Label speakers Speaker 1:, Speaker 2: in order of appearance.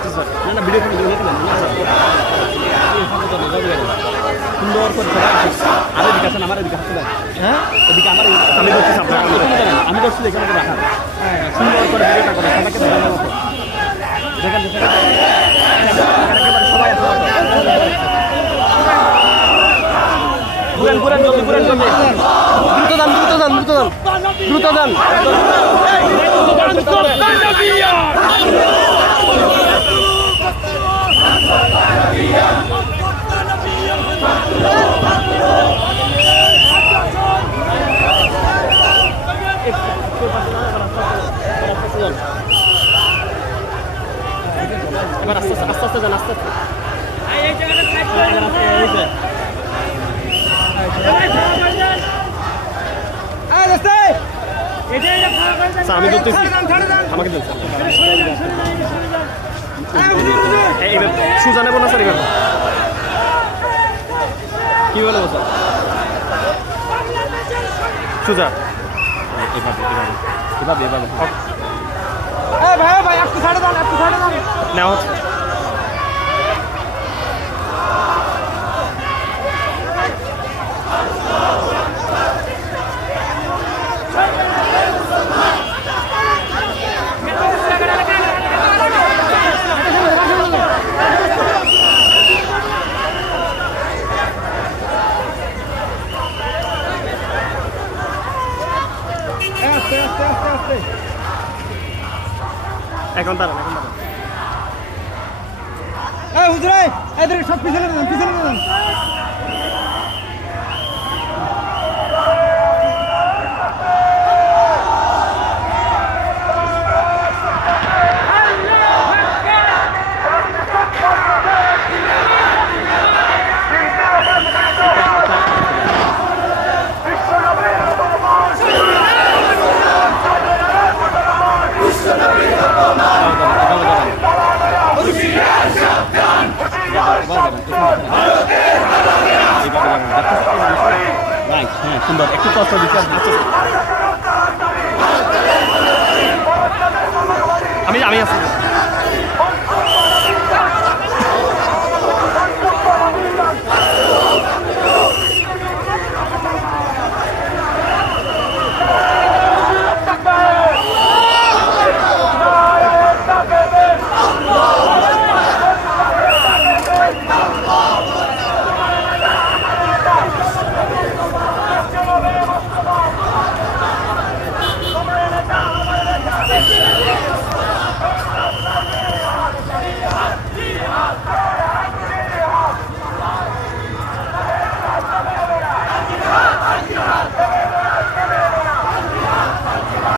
Speaker 1: না ভিডিও করে আমার এদিকে
Speaker 2: হ্যাঁ
Speaker 1: এদিকে আমার আমি করছি আমি করছি এখানে রাখা সুন্দর করে ভিডিওটা করে সবাইকে দেখানো যেখানে সবাই ঘুরেন ঘুরেন জলদি ঘুরেন জলদি
Speaker 2: দ্রুত দান দ্রুত দান দ্রুত দান দ্রুত দান
Speaker 1: এবার আস্তে আস্তে আস্তে আস্তে যান আস্তে আস্তে আমি ধরতেছি আমাকে দেন সুজা নেব না এভাবে এভাবে এভাবে এভাবে।
Speaker 2: ভাই ভাই একটু ছাড়ে দাও একটু ছাড়ে দাও
Speaker 1: নেওয়া হচ্ছে।
Speaker 2: আস্তে আস্তে আস্তে।
Speaker 1: এখন দাঁড়ান এখন দাঁড়ান।
Speaker 2: এই হুজুরে এদের সব পিছনে পিছনে দেন
Speaker 1: হ্যাঁ সুন্দর। একটু আমি আমি আছি।